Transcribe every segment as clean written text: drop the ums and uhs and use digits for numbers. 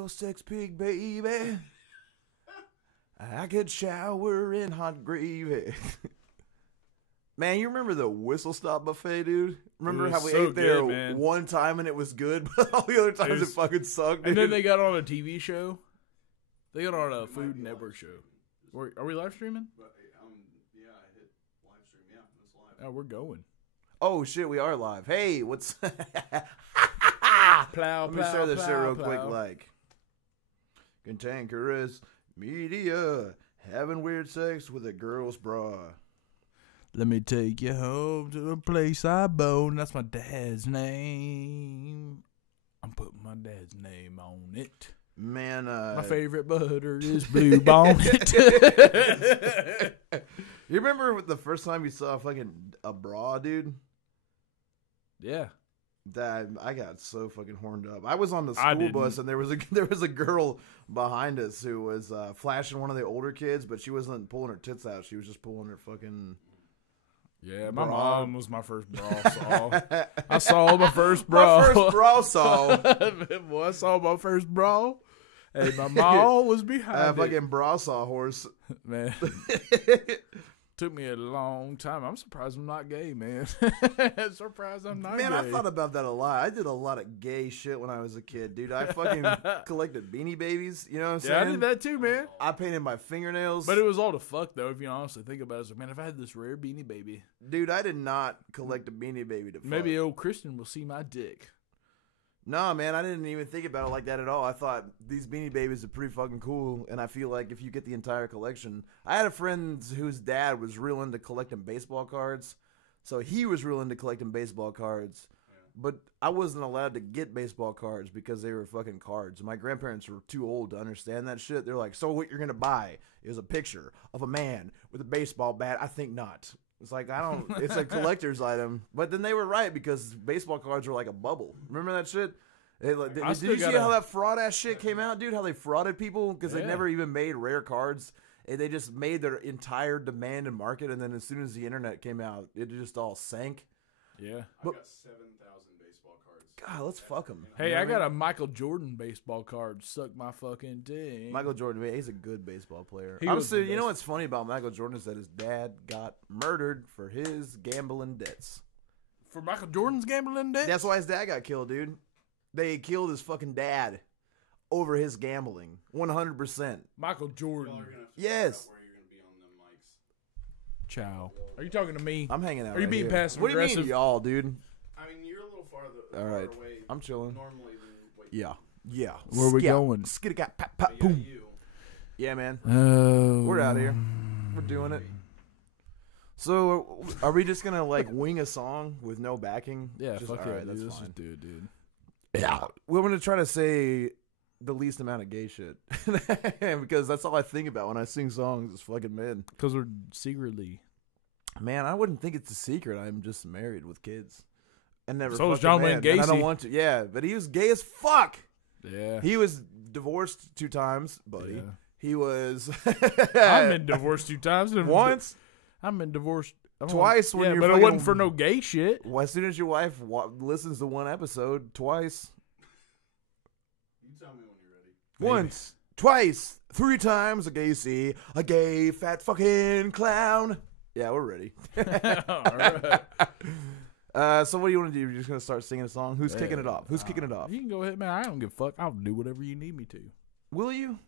your sex pig, baby. I could shower in hot gravy. Man, you remember the Whistle Stop buffet, dude? Remember how we ate there one time and it was good, but all the other times it fucking sucked, dude? And then they got on a TV show. They got on a Food Network show. Are we live streaming? Yeah, I hit live stream. Yeah, it's live. Oh, we're going. Oh, shit, we are live. Hey, what's... Let me share this shit real quick, like... Cantankerous media having weird sex with a girl's bra. Let me take you home to a place I bone. That's my dad's name. I'm putting my dad's name on it. Man, my favorite butter is Blue Bonnet. You remember the first time you saw a bra, dude? Yeah. That I got so fucking horned up. I was on the school bus and there was a girl behind us who was flashing one of the older kids, but she wasn't pulling her tits out. She was just pulling her fucking... Yeah, my mom was my first bra saw. I saw my first bra. My first bra saw. Boy, I saw my first bra. And my mom was behind it. Fucking bra saw horse. Man. Took me a long time. I'm surprised I'm not gay, man. Surprised I'm not gay. Man, I thought about that a lot. I did a lot of gay shit when I was a kid, dude. I fucking collected Beanie Babies. You know what I'm saying? Yeah, I did that too, man. I painted my fingernails. But it was all the fuck, though, if you honestly think about it. So, man, if I had this rare Beanie Baby. Dude, I did not collect a Beanie Baby to fuck. Maybe old Christian will see my dick. Nah, man, I didn't even think about it like that at all. I thought these Beanie Babies are pretty fucking cool, and I feel like if you get the entire collection... I had a friend whose dad was real into collecting baseball cards, so he was real into collecting baseball cards, but I wasn't allowed to get baseball cards because they were fucking cards. My grandparents were too old to understand that shit. They're like, so what you're going to buy is a picture of a man with a baseball bat? I think not. It's like, it's a collector's item. But then they were right because baseball cards were like a bubble. Remember that shit? Did you see how that fraud ass shit came out, dude? How they frauded people because they never even made rare cards. And they just made their entire demand and market. And then as soon as the internet came out, it just all sank. Yeah. I got 7,000 baseball cards. God, let's fuck them. Hey, I got a Michael Jordan baseball card. Suck my fucking dick. Michael Jordan, he's a good baseball player. You know what's funny about Michael Jordan is that his dad got murdered for his gambling debts. For Michael Jordan's gambling debts? That's why his dad got killed, dude. They killed his fucking dad over his gambling. 100%. Michael Jordan. Yes. Where you're gonna be on them mics. Ciao. Are you talking to me? I'm hanging out. Are you being passive aggressive? What do you aggressive? mean, y'all, dude? I mean, you're a little farther away. I'm chilling. Normally than what Yeah. Where are we going? Skitty pop pop boom. Yeah, man. We're out here. We're doing it. So, are we just gonna wing a song with no backing? Yeah, fuck yeah, right, that's let's fine. just do it, dude. Yeah, we're gonna try to say the least amount of gay shit because that's all I think about when I sing songs is fucking men. Because we're secretly. Man, I wouldn't think it's a secret. I'm just married with kids and never. So is fucked a John man, Wayne Gacy. and I don't want to. Yeah, but he was gay as fuck. Yeah, he was divorced 2 times, buddy. Yeah. He was. I've been divorced 2 times. Once. I've been divorced. Twice when you're but fucking, it wasn't for no gay shit. Well, as soon as your wife listens to one episode, twice. You tell me when you're ready. Once, twice, 3 times a gay fat fucking clown. Yeah, we're ready. All right. So what do you want to do? You're just gonna start singing a song? Who's kicking it off? Who's kicking it off? You can go ahead, man. I don't give a fuck. I'll do whatever you need me to. Will you?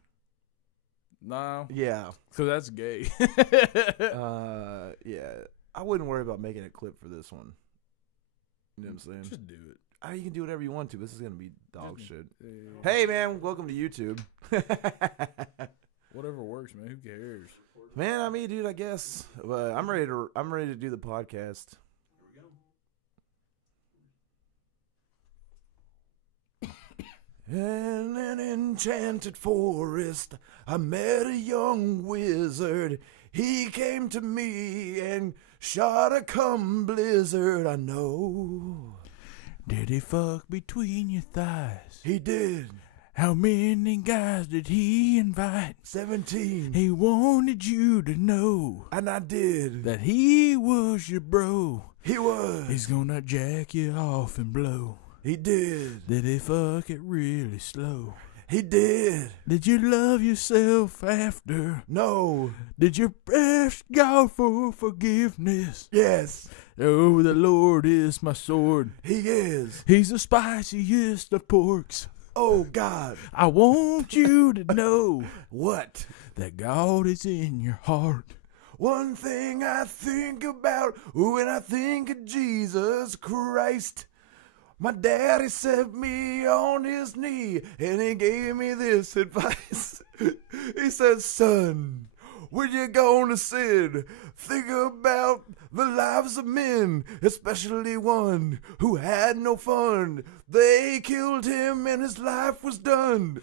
No. Yeah. Because that's gay. Yeah. I wouldn't worry about making a clip for this one. You know what I'm saying? Just do it. You can do whatever you want to. This is gonna be dog shit. Yeah. Hey man, welcome to YouTube. Whatever works, man. Who cares? Man, I mean, dude, I guess. I'm ready to do the podcast. Here we go. In an enchanted forest, I met a young wizard. He came to me and shot a cum blizzard, I know. Did he fuck between your thighs? He did. How many guys did he invite? 17. He wanted you to know. And I did. That he was your bro. He was. He's gonna jack you off and blow. He did. Did he fuck it really slow? He did. Did you love yourself after? No. Did you ask God for forgiveness? Yes. Oh, the Lord is my sword. He is. He's the spiciest of porks. Oh, God. I want you to know What? that God is in your heart. One thing I think about when I think of Jesus Christ. My daddy set me on his knee and he gave me this advice. He said, son, when you're gonna sin, think about the lives of men, especially one who had no fun. They killed him and his life was done.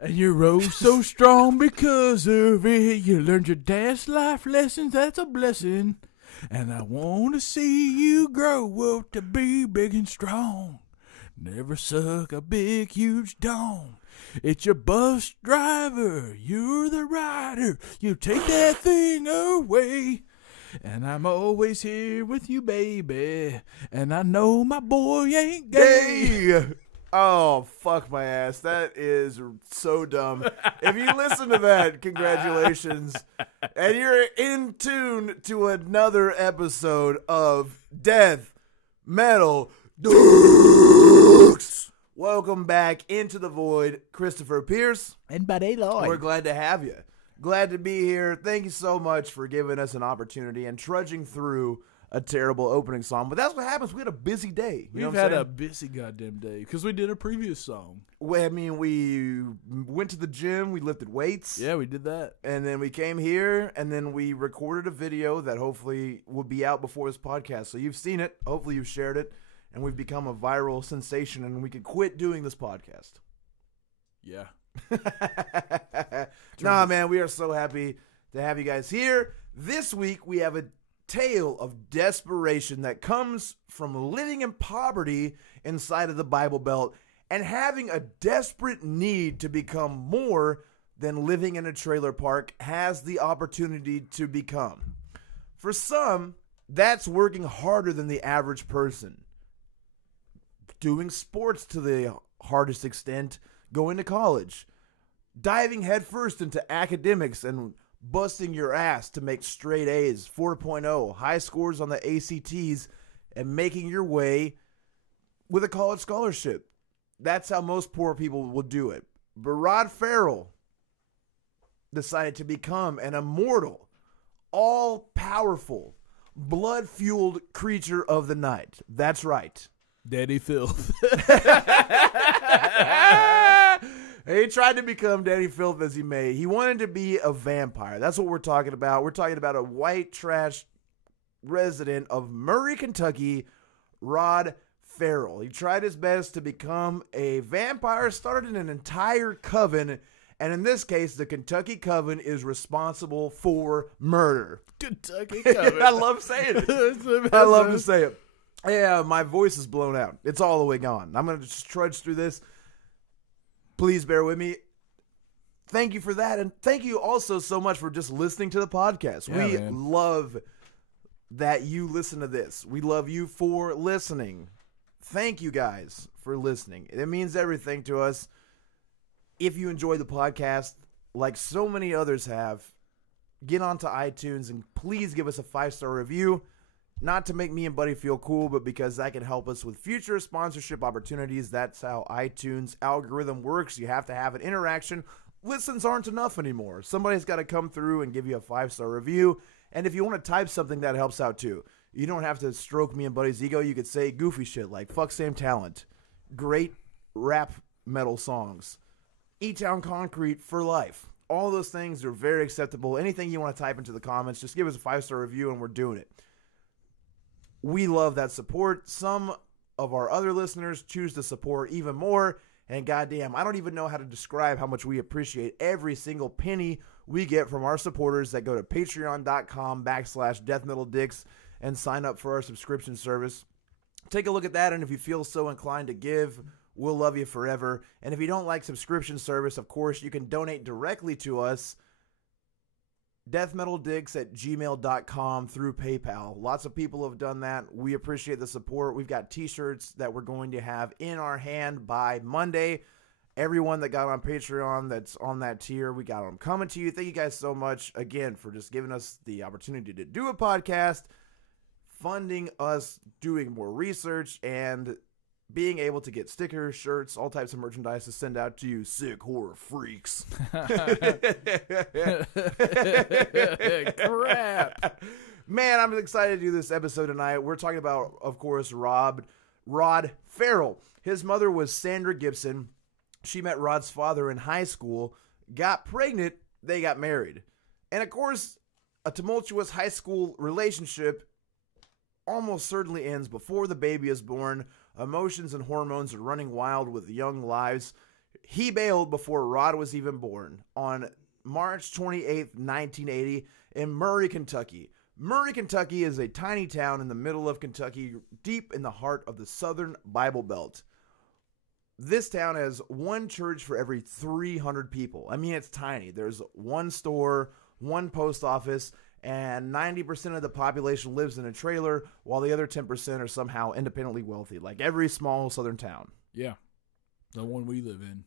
And you rose so strong because of it. You learned your dad's life lessons, that's a blessing. And I want to see you grow up to be big and strong. Never suck a big, huge dong. It's your bus driver, you're the rider. You take that thing away. And I'm always here with you, baby. And I know my boy ain't gay. Gay. Oh, fuck my ass. That is so dumb. If you listen to that, congratulations. And you're in tune to another episode of Death Metal Bois. Welcome back into the void, Christopher Pierce. And Buddy Lloyd. We're glad to have you. Glad to be here. Thank you so much for giving us an opportunity and trudging through a terrible opening song. But that's what happens. We had a busy day. We've had a busy goddamn day because we did a previous song. Well, I mean, we went to the gym, we lifted weights. Yeah, we did that. And then we came here, and then we recorded a video that hopefully will be out before this podcast. So you've seen it. Hopefully you've shared it. And we've become a viral sensation, and we could quit doing this podcast. Yeah. Nah, man, we are so happy to have you guys here. This week, we have a tale of desperation that comes from living in poverty inside of the Bible Belt and having a desperate need to become more than living in a trailer park has the opportunity to become. For some, that's working harder than the average person. Doing sports to the hardest extent, going to college, diving headfirst into academics and busting your ass to make straight A's, 4.0, high scores on the ACTs, and making your way with a college scholarship. That's how most poor people will do it. But Rod Farrell decided to become an immortal, all-powerful, blood-fueled creature of the night. That's right. Daddy Filth. He tried to become Daddy Filth as he may. He wanted to be a vampire. That's what we're talking about. We're talking about a white trash resident of Murray, Kentucky, Rod Farrell. He tried his best to become a vampire, started an entire coven, and in this case, the Kentucky Coven is responsible for murder. Kentucky Coven. I love saying it. I love to say it. Yeah, my voice is blown out. It's all the way gone. I'm going to just trudge through this. Please bear with me. Thank you for that. And thank you also so much for just listening to the podcast. Yeah, we man. love that you listen to this. We love you for listening. Thank you guys for listening. It means everything to us. If you enjoy the podcast, like so many others have, get onto iTunes and please give us a 5-star review. Not to make me and Buddy feel cool, but because that can help us with future sponsorship opportunities. That's how iTunes algorithm works. You have to have an interaction. Listens aren't enough anymore. Somebody's got to come through and give you a 5-star review. And if you want to type something, that helps out too. You don't have to stroke me and Buddy's ego. You could say goofy shit like fuck Sam Talent, great rap metal songs, E-Town Concrete for life. All those things are very acceptable. Anything you want to type into the comments, just give us a 5-star review and we're doing it. We love that support. Some of our other listeners choose to support even more. And goddamn, I don't even know how to describe how much we appreciate every single penny we get from our supporters that go to patreon.com/deathmetaldicks and sign up for our subscription service. Take a look at that, and if you feel so inclined to give, we'll love you forever. And if you don't like subscription service, of course, you can donate directly to us. deathmetaldicks@gmail.com through PayPal. Lots of people have done that. We appreciate the support. We've got t-shirts that we're going to have in our hand by Monday. everyone that got on Patreon that's on that tier. We got them coming to you. Thank you guys so much again for just giving us the opportunity to do a podcast, funding us doing more research, and being able to get stickers, shirts, all types of merchandise to send out to you sick horror freaks. Crap. Man, I'm excited to do this episode tonight. We're talking about, of course, Rod Farrell. His mother was Sandra Gibson. She met Rod's father in high school, got pregnant, they got married. And, of course, a tumultuous high school relationship almost certainly ends before the baby is born. Emotions and hormones are running wild with young lives. He bailed before Rod was even born on March 28th, 1980 in Murray, Kentucky. Murray, Kentucky is a tiny town in the middle of Kentucky, deep in the heart of the Southern Bible Belt. This town has one church for every 300 people. I mean, it's tiny. There's one store, one post office, and 90% of the population lives in a trailer, while the other 10% are somehow independently wealthy, like every small southern town. Yeah, the one we live in.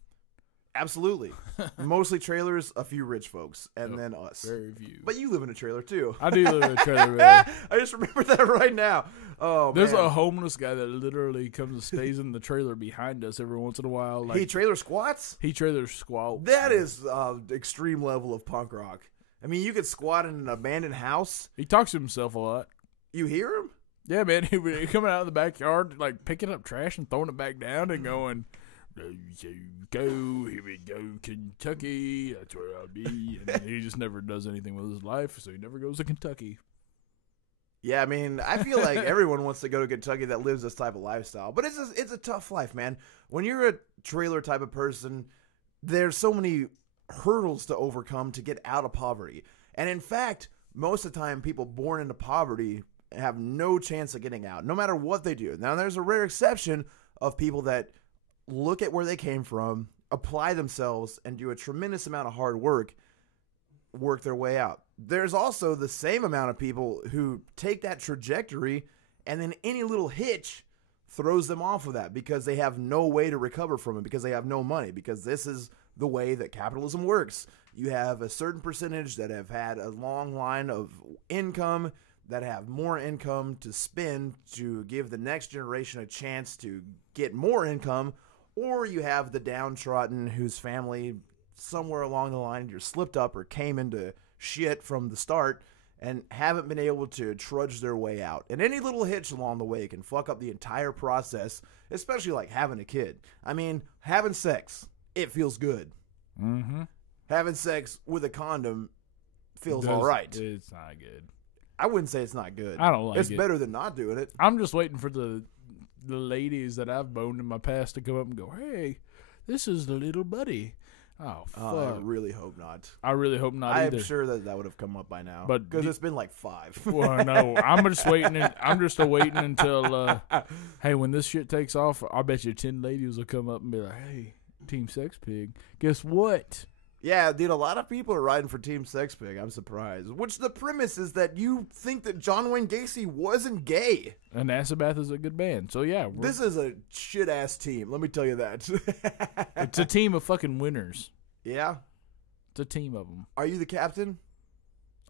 Absolutely. Mostly trailers, a few rich folks, and then us. Very few. But you live in a trailer, too. I do live in a trailer, man. I just remembered that right now. Oh, There's man. a homeless guy that literally comes and stays in the trailer behind us every once in a while. Like, He trailer squats? he trailer squat. That is extreme level of punk rock. I mean, you could squat in an abandoned house. He talks to himself a lot. You hear him? Yeah, man. He coming out of the backyard, like picking up trash and throwing it back down and going, "There you go, here we go, Kentucky. That's where I'll be." And he just never does anything with his life, so he never goes to Kentucky. Yeah, I mean, I feel like everyone wants to go to Kentucky that lives this type of lifestyle. But it's a tough life, man. When you're a trailer type of person, there's so many hurdles to overcome to get out of poverty. And in fact, most of the time, people born into poverty have no chance of getting out, no matter what they do. Now, there's a rare exception of people that look at where they came from, apply themselves, and do a tremendous amount of hard work their way out. There's also the same amount of people who take that trajectory and then any little hitch throws them off of that because they have no way to recover from it, because they have no money, because this is the way that capitalism works. You have a certain percentage that have had a long line of income, that have more income to spend to give the next generation a chance to get more income, or you have the downtrodden whose family somewhere along the line either slipped up or came into shit from the start and haven't been able to trudge their way out. And any little hitch along the way can fuck up the entire process, especially like having a kid. I mean, having sex, it feels good. Mm-hmm. Having sex with a condom feels all right. It's not good. I wouldn't say it's not good. I don't like it's it. It's better than not doing it. I'm just waiting for the ladies that I've boned in my past to come up and go, "Hey, this is the little buddy." Oh, fuck. I really hope not. I really hope not either. I'm sure that would have come up by now. But because it's been like 5. Well, no, I'm just waiting. I'm just waiting until, hey, when this shit takes off, I bet you 10 ladies will come up and be like, "Hey, Team Sex Pig, guess what?" Yeah, dude, a lot of people are riding for Team Sex Pig. I'm surprised. Which the premise is that you think that John Wayne Gacy wasn't gay. And Asabath is a good band. So, yeah. This is a shit-ass team. Let me tell you that. It's a team of fucking winners. Yeah? It's a team of them. Are you the captain?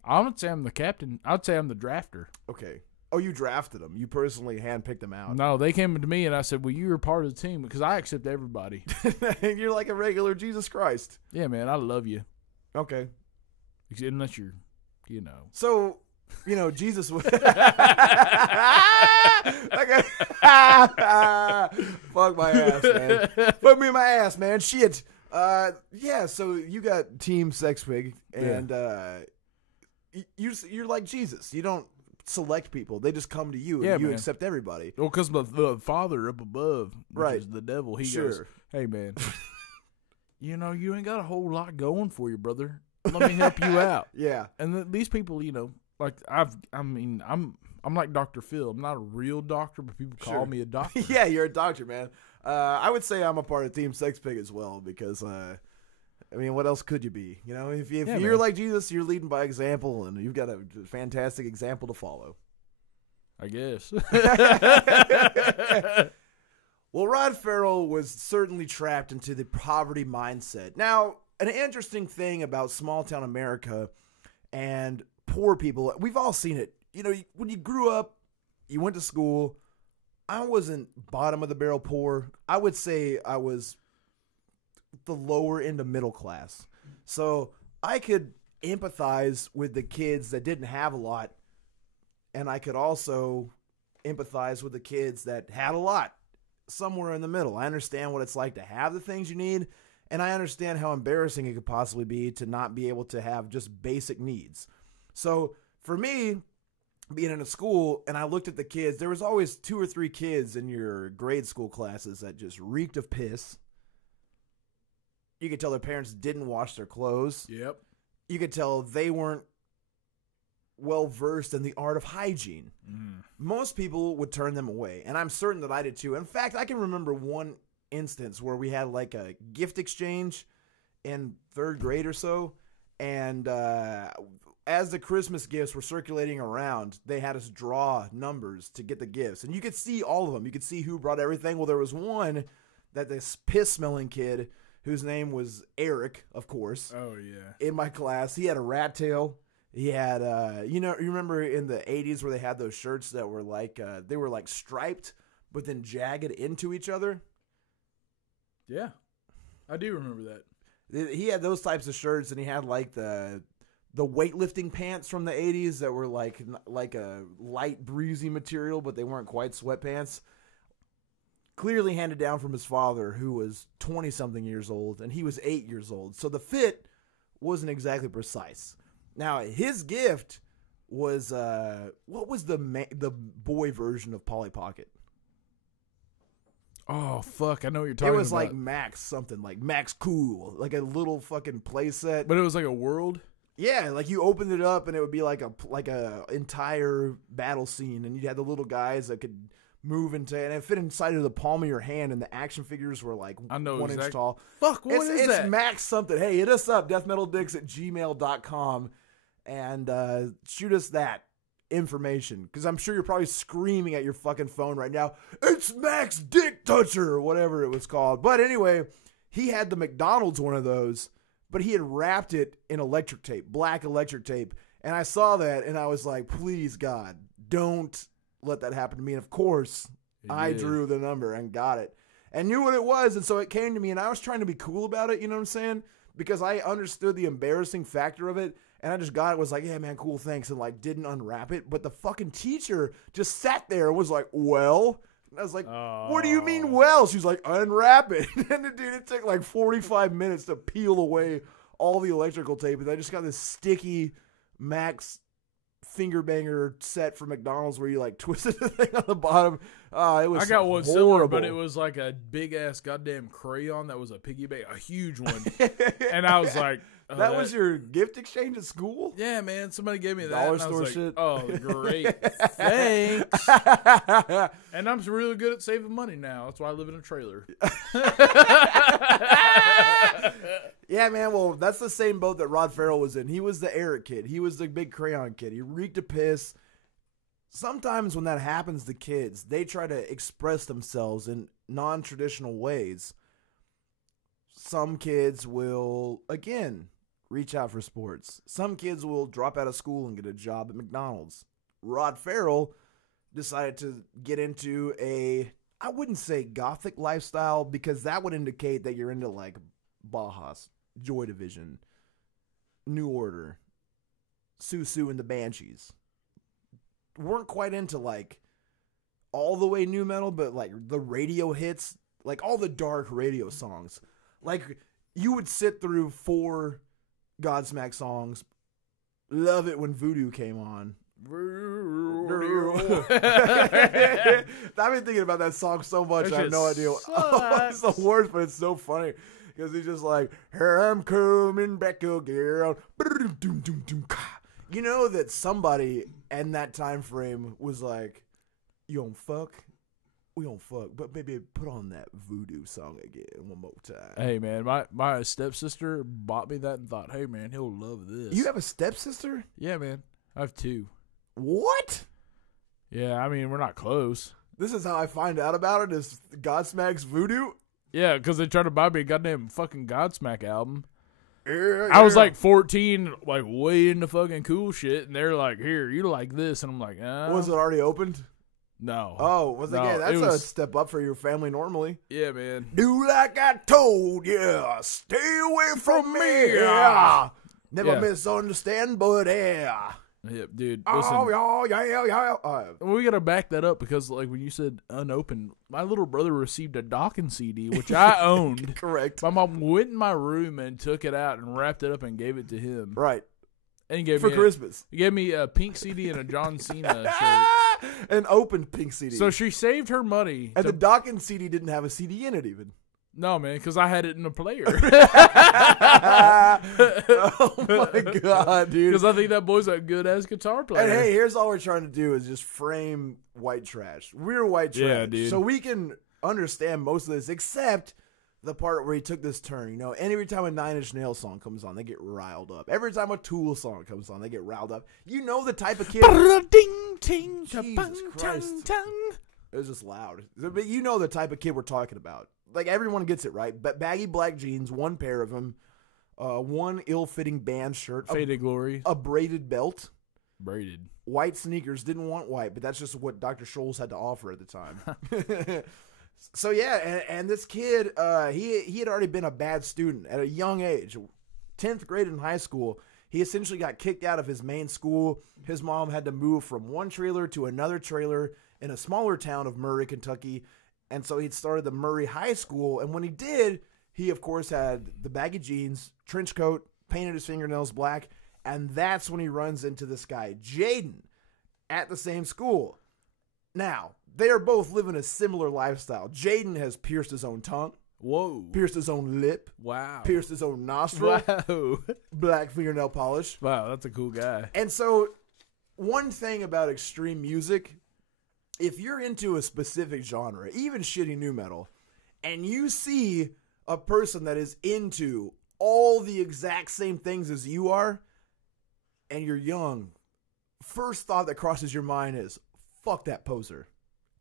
I wouldn't say I'm the captain. I'd say I'm the drafter. Okay. Oh, you drafted them. You personally handpicked them out. No, they came to me and I said, "Well, you're part of the team," because I accept everybody. You're like a regular Jesus Christ. Yeah, man, I love you. Okay. Unless you're, you know. So, you know, Jesus was... Fuck my ass, man. Fuck me in my ass, man. Shit. Yeah, so you got Team Sex Pig, and you're like Jesus. You don't select people. They just come to you, and you accept everybody. Well, because the Father up above, which is the devil, he goes, "Hey, man, you know, you ain't got a whole lot going for you, brother. Let me help you out." Yeah. And these people, you know, like I'm like Dr. Phil. I'm not a real doctor, but people call me a doctor. Yeah, you're a doctor, man. I would say I'm a part of Team Sex Pig as well because, I mean, what else could you be? You know, if you're like Jesus, you're leading by example, and you've got a fantastic example to follow. I guess. Well, Rod Ferrell was certainly trapped into the poverty mindset. Now, an interesting thing about small town America and poor people, we've all seen it. You know, when you grew up, you went to school. I wasn't bottom of the barrel poor. I would say I was the lower end of middle class. So I could empathize with the kids that didn't have a lot, and I could also empathize with the kids that had a lot, somewhere in the middle. I understand what it's like to have the things you need, and I understand how embarrassing it could possibly be to not be able to have just basic needs. So for me, being in a school, and I looked at the kids, there was always 2 or 3 kids in your grade school classes that just reeked of piss. You could tell their parents didn't wash their clothes. Yep. You could tell they weren't well versed in the art of hygiene. Most people would turn them away, and I'm certain that I did too. In fact, I can remember one instance where we had like a gift exchange in 3rd grade or so, and as the Christmas gifts were circulating around, they had us draw numbers to get the gifts, and you could see all of them. You could see who brought everything. Well, there was one that this piss-smelling kid, whose name was Eric, of course. Oh, yeah. In my class, he had a rat tail. He had, you remember in the 80s where they had those shirts that were like, they were like striped, but then jagged into each other? Yeah. I do remember that. He had those types of shirts, and he had like the weightlifting pants from the 80s that were like a light breezy material, but they weren't quite sweatpants. Clearly handed down from his father, who was 20-something years old, and he was 8 years old. So the fit wasn't exactly precise. Now, his gift was, what was the boy version of Polly Pocket? Oh, fuck. I know what you're talking about. It was like Max something, like Max Cool, like a little fucking playset. But it was like a world? Yeah, like you opened it up and it would be like a entire battle scene, and you had the little guys that could move into, and it fit inside of the palm of your hand, and the action figures were like 1 inch tall. Fuck, what is that? It's Max something. Hey, hit us up, deathmetaldicks@gmail.com, and shoot us that information, because I'm sure you're probably screaming at your fucking phone right now, it's Max Dick Toucher, or whatever it was called. But anyway, he had the McDonald's one of those, but he had wrapped it in electric tape, black electric tape, and I saw that, and I was like, please, God, don't let that happen to me. And of course, I drew the number and got it and knew what it was. And so it came to me, and I was trying to be cool about it. You know what I'm saying? Because I understood the embarrassing factor of it. And I just got it, was like, yeah, man, cool, thanks. And like, didn't unwrap it. But the fucking teacher just sat there and was like, well, and I was like, what do you mean, well? She's like, unwrap it. And the dude, it took like 45 minutes to peel away all the electrical tape. And I just got this sticky Max finger banger set from McDonald's where you like twisted the thing on the bottom. It was I got one horrible. similar, but it was like a big ass goddamn crayon that was a piggy bank, a huge one. And I was like, that was your gift exchange at school? Yeah, man. Somebody gave me that. Dollar and I store was like, shit. Oh, great. Thanks. And I'm really good at saving money now. That's why I live in a trailer. Yeah, man. Well, that's the same boat that Rod Ferrell was in. He was the Eric kid. He was the big crayon kid. He reeked of piss. Sometimes when that happens to kids, they try to express themselves in non-traditional ways. Some kids will, again, reach out for sports. Some kids will drop out of school and get a job at McDonald's. Rod Ferrell decided to get into I wouldn't say gothic lifestyle, because that would indicate that you're into like Bajas, Joy Division, New Order, Susu and the Banshees. Weren't quite into like all the way new metal, but like the radio hits, like all the dark radio songs. Like you would sit through 4 Godsmack songs. Love it when Voodoo came on. I've been thinking about that song so much. I have no idea. Oh, it's the worst, but it's so funny. Because he's just like, here I'm coming back again. You know that somebody in that time frame was like, you don't fuck? We don't fuck. But baby, put on that Voodoo song again one more time. Hey, man, my stepsister bought me that and thought, hey, man, he'll love this. You have a stepsister? Yeah, man. I have 2. What? Yeah, I mean, we're not close. This is how I find out about it, is Godsmack's Voodoo. Yeah, because they tried to buy me a goddamn fucking Godsmack album. Yeah, I was like 14, like way into fucking cool shit, and they're like, "Here, you like this?" And I'm like, Was it already opened? No. Oh, was it? No, Yeah, that's it a was- step up for your family normally. Yeah, man. Do like I told ya, stay away from me. Yeah. Never Yeah. misunderstand, but yeah. Yep, dude. Listen, Oh, yeah. we gotta back that up because, like, when you said unopened, my little brother received a Dawkins CD, which I owned. Correct. My mom went in my room and took it out and wrapped it up and gave it to him. Right. And he gave For me Christmas. He gave me a pink CD and a John Cena shirt. An open pink CD. So she saved her money. And to- the Dawkins CD didn't have a CD in it even. No, man, because I had it in the player. Oh my god, dude. Because I think that boy's a good ass guitar player. And hey, here's all we're trying to do is just frame white trash. We're white trash. Yeah, dude. So we can understand most of this, except the part where he took this turn. You know, every time a Nine Inch Nails song comes on, they get riled up. Every time a Tool song comes on, they get riled up. You know the type of kid. Ding, ting, Jesus Christ. tongue. It was just loud. But you know the type of kid we're talking about. Like, everyone gets it, right? But baggy black jeans, one pair of them, one ill-fitting band shirt, Faded Glory. a braided belt, Braided. white sneakers. Didn't want white, but that's just what Dr. Scholl's had to offer at the time. So, yeah, and this kid, he had already been a bad student at a young age. 10th grade in high school, he essentially got kicked out of his main school. His mom had to move from one trailer to another trailer in a smaller town of Murray, Kentucky. And so he'd started the Murray High School. And when he did, he, of course, had the baggy jeans, trench coat, painted his fingernails black. And that's when he runs into this guy, Jaden, at the same school. Now, they are both living a similar lifestyle. Jaden has pierced his own tongue, Whoa. pierced his own lip, Wow. pierced his own nostril, Wow. black fingernail polish. Wow, that's a cool guy. And so, one thing about extreme music, if you're into a specific genre, even shitty nu metal, and you see a person that is into all the exact same things as you are, and you're young, first thought that crosses your mind is, fuck that poser.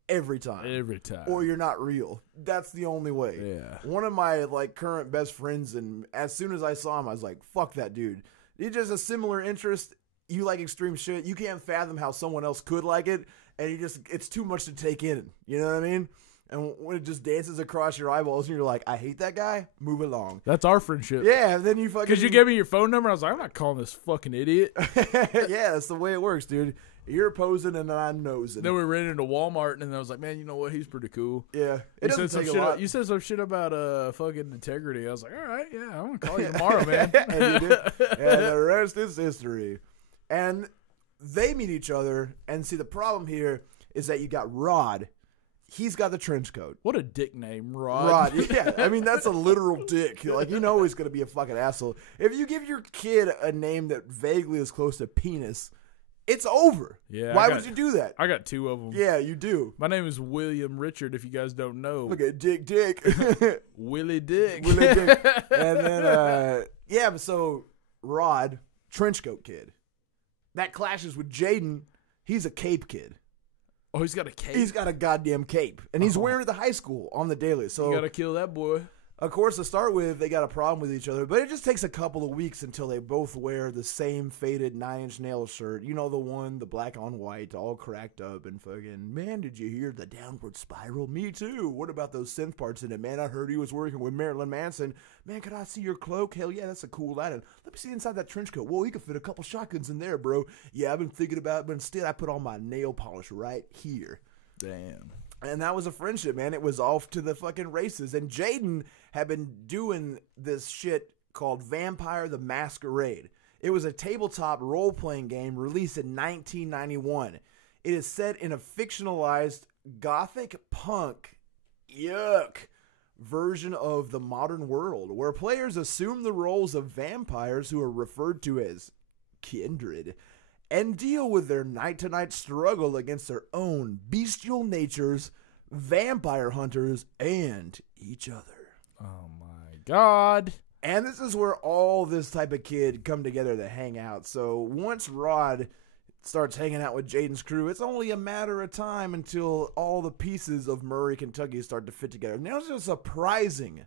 Every time. Every time. Or you're not real. That's the only way. Yeah. One of my current best friends, and as soon as I saw him, I was like, fuck that dude. He's just a similar interest. You like extreme shit. You can't fathom how someone else could like it, and it's too much to take in. You know what I mean? And when it just dances across your eyeballs and you're like, I hate that guy, move along. That's our friendship. Yeah, and then you fucking... Because you gave me your phone number, I was like, I'm not calling this fucking idiot. Yeah, that's the way it works, dude. You're posing and I'm nosing. Then we ran into Walmart, and then I was like, man, you know what? He's pretty cool. Yeah. You It doesn't said, take some a shit, lot. you said some shit about fucking integrity. I was like, all right, yeah, I'm going to call you tomorrow, man. And you did. And the rest is history. And they meet each other, and see, the problem here is that you got Rod. He's got the trench coat. What a dick name, Rod. Rod, yeah. I mean, that's a literal dick. Like, you know he's going to be a fucking asshole. If you give your kid a name that vaguely is close to penis, it's over. Yeah, Why would you do that? I got two of them. Yeah, you do. My name is William Richard, if you guys don't know. Look at Dick. Willie Dick. Willie Dick. And then, yeah, but so Rod, trench coat kid. That clashes with Jaden. He's a cape kid. Oh, he's got a cape. He's got a goddamn cape. And he's wearing it at the high school on the daily. So, You got to kill that boy. of course, to start with, they got a problem with each other. But it just takes a couple of weeks until they both wear the same faded 9 Inch Nails shirt. You know, the one, the black on white, all cracked up and fucking, man, did you hear the downward spiral? Me too. What about those synth parts in it? Man, I heard he was working with Marilyn Manson. Man, could I see your cloak? Hell yeah, that's a cool item. Let me see inside that trench coat. Whoa, he could fit a couple shotguns in there, bro. Yeah, I've been thinking about it, but instead I put on my nail polish right here. Damn. And that was a friendship, man. It was off to the fucking races. And Jaden had been doing this shit called Vampire the Masquerade. It was a tabletop role-playing game released in 1991. It is set in a fictionalized gothic punk, version of the modern world, where players assume the roles of vampires who are referred to as kindred, and deal with their night-to-night struggle against their own bestial natures, vampire hunters, and each other. Oh, my God. And this is where all this type of kid come together to hang out. So once Rod starts hanging out with Jaden's crew, it's only a matter of time until all the pieces of Murray, Kentucky start to fit together. And there's a surprising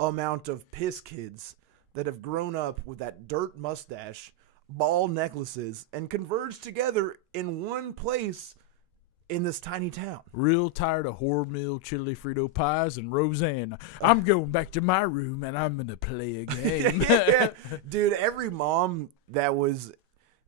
amount of piss kids that have grown up with that dirt mustache, ball necklaces, and converged together in one place in this tiny town. Real tired of Hormel, chili Frito pies, and Roseanne. I'm going back to my room and I'm going to play a game. Yeah. Dude, every mom that was...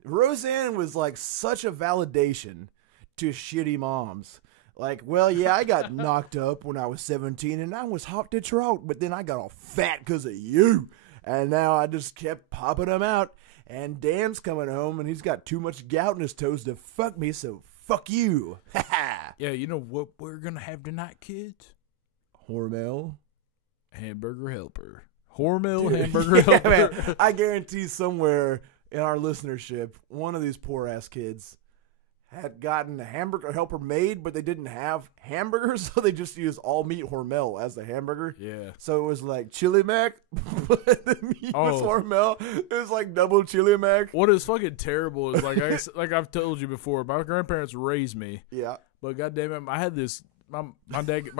Roseanne was like such a validation to shitty moms. Like, well, yeah, I got knocked up when I was 17 and I was hot to trot, but then I got all fat because of you. And now I just kept popping them out. And Dan's coming home and he's got too much gout in his toes to fuck me, so fuck you. Yeah, you know what we're going to have tonight, kids? Hormel. Hamburger helper. Hormel hamburger helper. Man, I guarantee somewhere in our listenership, one of these poor ass kids had gotten a hamburger helper made, but they didn't have hamburgers, so they just used all meat Hormel as the hamburger. Yeah. So it was like chili mac, but the meat was Hormel. It was like double chili mac. What is fucking terrible is like I've told you before, my grandparents raised me. Yeah. But goddamn it, I had this. My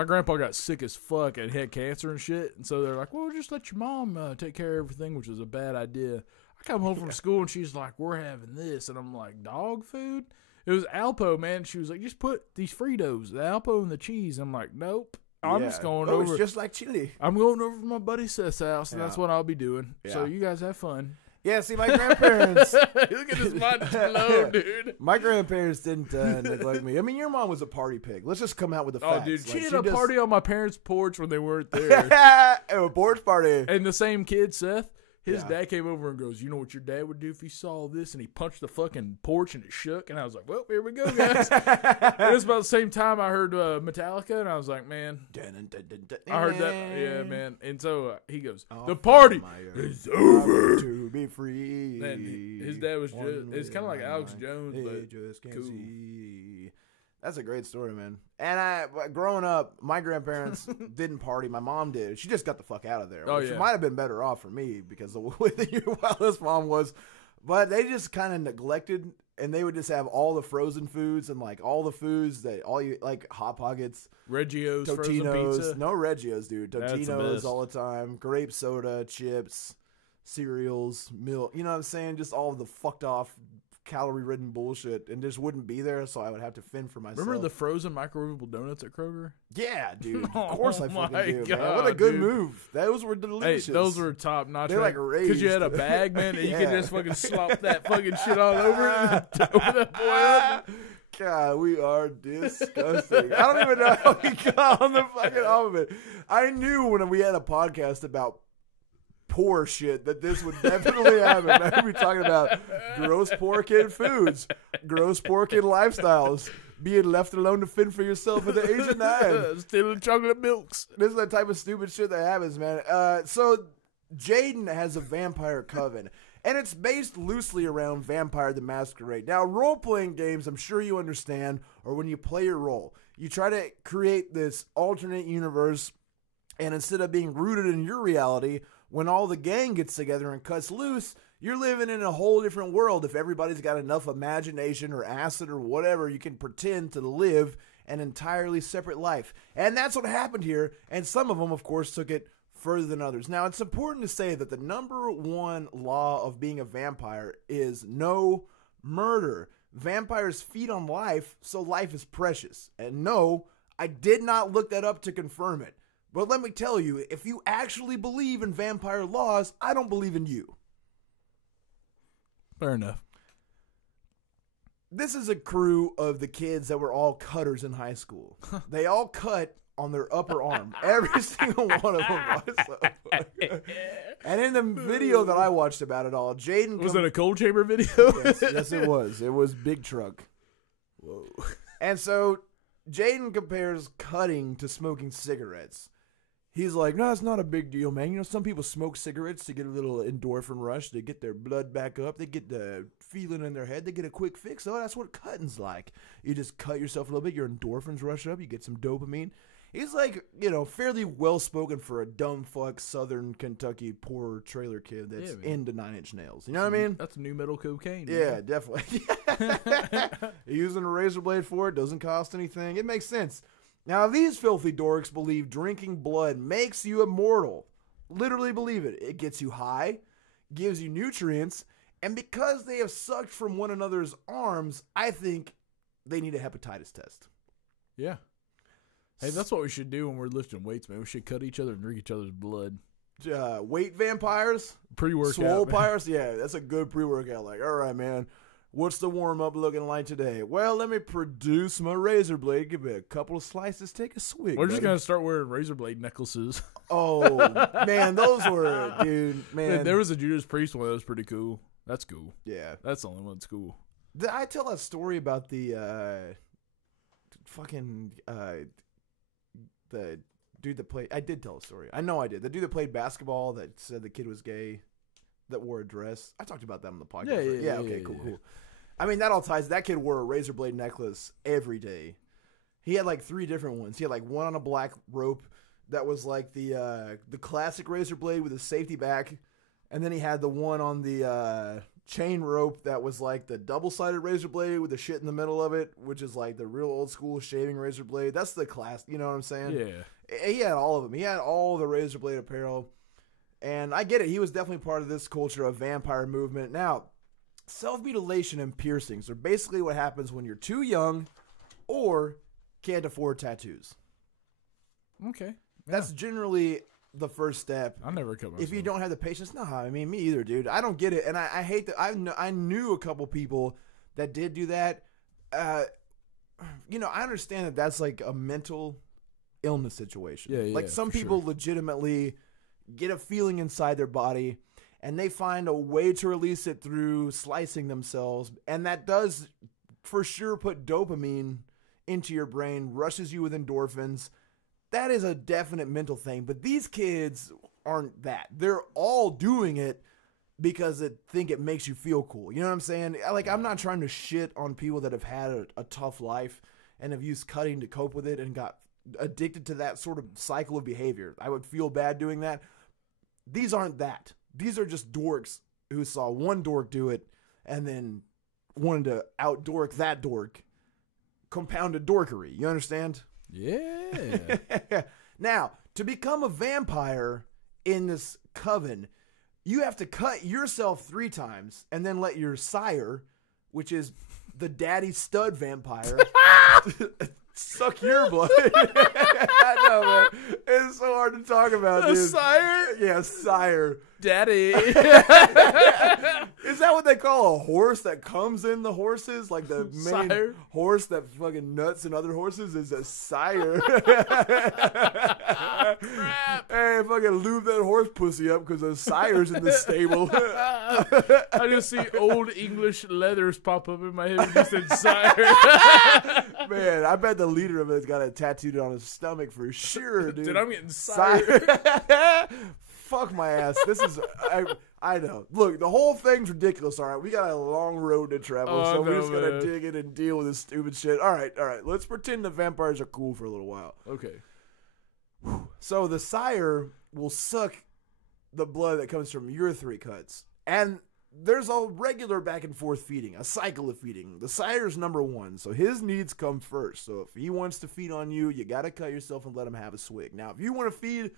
grandpa got sick as fuck and had cancer and shit, and so they're like, "Well, just let your mom take care of everything," which is a bad idea. I come home from school and she's like, "We're having this," and I'm like, "Dog food?" It was Alpo, man. She was like, "Just put these Fritos, the Alpo and the cheese." I'm like, "Nope, I'm just going over." It's just like chili. I'm going over to my buddy Seth's house, and that's what I'll be doing. Yeah. So you guys have fun. Yeah, see, my grandparents. Look at his mind explode, dude. My grandparents didn't neglect me. I mean, your mom was a party pig. Let's just come out with the facts. Oh, dude, Like, she had a party on my parents' porch when they weren't there. A porch party. And the same kid, Seth, his dad came over and goes, "You know what your dad would do if he saw this?" And he punched the fucking porch and it shook. And I was like, "Well, here we go, guys." It was about the same time I heard Metallica, and I was like, "Man, I heard that, yeah, man." And so he goes, "The party is over." To be free. And his dad was it's kind of like Alex Jones, but just can't cool. see. That's a great story, man. And growing up, my grandparents didn't party. My mom did. She just got the fuck out of there. Oh, Which yeah. might have been better off for me because of the way that your wildest mom was. But they just kind of neglected, and they would just have all the frozen foods and like all the foods that all you like Hot Pockets, Reggio's frozen Totino's. pizza. No Reggio's, dude. That's the Totino's best. all the time. Grape soda, chips, cereals, milk. You know what I'm saying? Just all the fucked off, calorie-ridden bullshit, and just wouldn't be there, so I would have to fend for myself. Remember the frozen microwavable donuts at Kroger? Yeah, dude. Of course I fucking my do, God, man. What a good dude. move. Those were delicious. Hey, those were top notch. They're like because you had a raised. bag, man, and you could Yeah. just fucking slop that fucking shit all over it. Over that boy up. God, we are disgusting. I don't even know how we got on the fucking off of it. I knew when we had a podcast about poor shit that this would definitely happen. I'd be talking about gross poor kid foods, gross poor kid lifestyles, being left alone to fend for yourself at the age of 9. Stealing chocolate milks. This is the type of stupid shit that happens, man. So Jaden has a vampire coven, and it's based loosely around Vampire the Masquerade. Now, role-playing games, I'm sure you understand, or when you play your role, you try to create this alternate universe, and instead of being rooted in your reality, when all the gang gets together and cuts loose, you're living in a whole different world. If everybody's got enough imagination or acid or whatever, you can pretend to live an entirely separate life. And that's what happened here, and some of them, of course, took it further than others. Now, it's important to say that the number one law of being a vampire is no murder. Vampires feed on life, so life is precious. And no, I did not look that up to confirm it. But let me tell you, if you actually believe in vampire laws, I don't believe in you. Fair enough. This is a crew of the kids that were all cutters in high school. They all cut on their upper arm. Every single one of them was. And in the video that I watched about it all, Jaden... Was it a cold chamber video? Yes, it was. It was Big Truck. Whoa. And so Jaden compares cutting to smoking cigarettes. He's like, no, it's not a big deal, man. You know, some people smoke cigarettes to get a little endorphin rush. They get their blood back up. They get the feeling in their head. They get a quick fix. Oh, that's what cutting's like. You just cut yourself a little bit. Your endorphins rush up. You get some dopamine. He's like, fairly well spoken for a dumb fuck Southern Kentucky poor trailer kid that's into 9 Inch Nails. You know what I mean? That's new metal cocaine. Yeah, man. definitely. Using a razor blade for it doesn't cost anything. It makes sense. Now, these filthy dorks believe drinking blood makes you immortal. Literally believe it. It gets you high, gives you nutrients, and because they have sucked from one another's arms, I think they need a hepatitis test. Yeah. Hey, that's what we should do when we're lifting weights, man. We should cut each other and drink each other's blood. Weight vampires? Pre-workout. Swole pyres? Yeah, that's a good pre-workout. Like, all right, man. What's the warm-up looking like today? Well, let me produce my razor blade. Give it a couple of slices. Take a swig. We're just going to start wearing razor blade necklaces. Oh, man, those were, dude, man. There was a Judas Priest one that was pretty cool. That's cool. Yeah. That's the only one that's cool. Did I tell that story about the the dude that played... I did tell a story. I know I did. The dude that played basketball that said the kid was gay, that wore a dress. I talked about that on the podcast. Yeah, okay, cool. I mean, that all ties... That kid wore a razor blade necklace every day. He had like 3 different ones. He had like one on a black rope that was like the classic razor blade with a safety back. And then he had the one on the chain rope that was like the double-sided razor blade with the shit in the middle of it, which is like the real old school shaving razor blade. That's the class, you know what I'm saying? Yeah. He had all of them. He had all the razor blade apparel. And I get it. He was definitely part of this culture of vampire movement. Now, self-mutilation and piercings are basically what happens when you're too young or can't afford tattoos. Okay. That's generally the first step. I'll never cut myself. If you don't have the patience, no, I mean, me either, dude. I don't get it. And I hate that. I knew a couple people that did do that. I understand that that's like a mental illness situation. Yeah, like some people legitimately get a feeling inside their body and they find a way to release it through slicing themselves. And that does for sure put dopamine into your brain, rushes you with endorphins. That is a definite mental thing, but these kids aren't that. They're all doing it because they think it makes you feel cool. You know what I'm saying? Like, I'm not trying to shit on people that have had a tough life and have used cutting to cope with it and got addicted to that sort of cycle of behavior. I would feel bad doing that. These aren't that. These are just dorks who saw one dork do it and then wanted to out-dork that dork. Compounded dorkery. You understand? Yeah. Now, to become a vampire in this coven, you have to cut yourself 3 times and then let your sire, which is the daddy stud vampire, suck your blood. I know, man. It's so hard to talk about, A dude. sire? Yeah, sire. Daddy. Is that what they call a horse that comes in the horses? Like the main Sire? horse that fucking nuts and other horses is a sire. Hey, fucking lube that horse pussy up because a sire's in the stable. I just see old English leathers pop up in my head when you said sire. Man, I bet the leader of it's got it tattooed on his stomach for sure, dude. Dude, I'm getting sire. Fuck my ass. This is... I know. Look, the whole thing's ridiculous, all right? We got a long road to travel, so we're just going to dig in and deal with this stupid shit. All right. Let's pretend the vampires are cool for a little while. Okay. So the sire will suck the blood that comes from your 3 cuts. And there's a regular back and forth feeding, a cycle of feeding. The sire's number 1, so his needs come first. So if he wants to feed on you, you got to cut yourself and let him have a swig. Now, if you want to feed...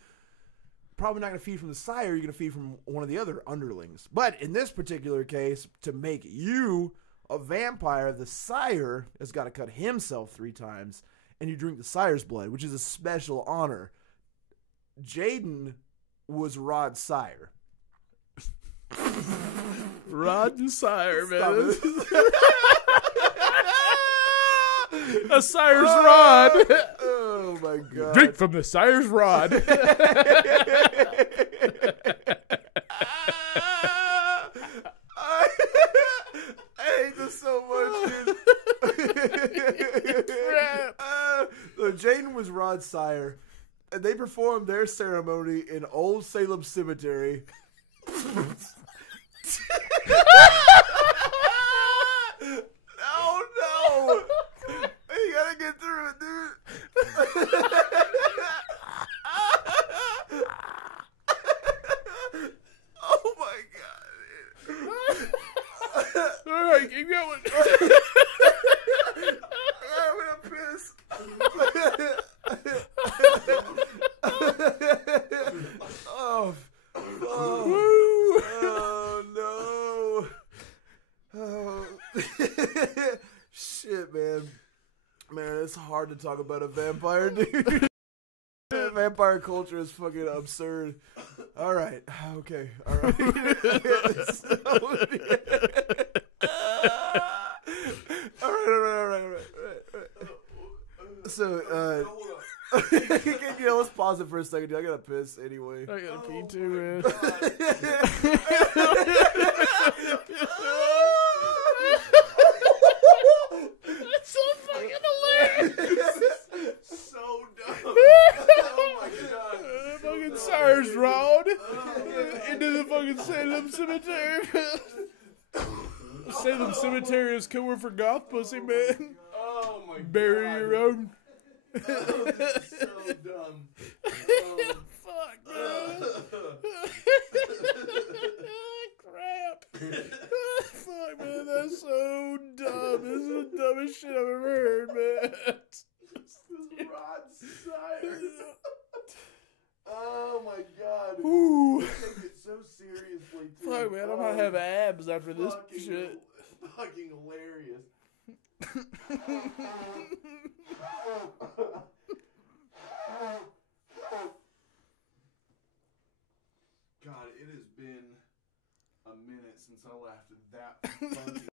Probably not going to feed from the sire, you're going to feed from one of the other underlings. But in this particular case, to make you a vampire, the sire has got to cut himself 3 times, and you drink the sire's blood, which is a special honor. Jaden was Rod's sire. Rod and sire, man. A sire's rod. Oh my god. Drink from the sire's rod. I hate this so much, dude. So Jaden was Rod's sire, and they performed their ceremony in Old Salem Cemetery. Oh no! You gotta get through it, dude. Keep going. I'm gonna piss. Oh, no. Oh. Shit, man. Man, it's hard to talk about a vampire, dude. Vampire culture is fucking absurd. All right. Okay. All right. All right. So, let's pause it for a second, dude. I gotta piss anyway. I gotta pee too, man. That's so fucking hilarious. So dumb. Oh my god. Fucking Cyrus Rod into the fucking Salem Cemetery. Salem Cemetery is cover for goth pussy, man. Oh my god. Bury your own. Oh, this is so dumb. Fuck, man. Crap. Fuck, man, that's so dumb. This is the dumbest shit I've ever heard, man. This is Rod Sire. Oh my god. Ooh. I take it so seriously, too. Fuck, man, I'm gonna have abs after this shit. Fucking hilarious. God, it has been a minute since I laughed that fucking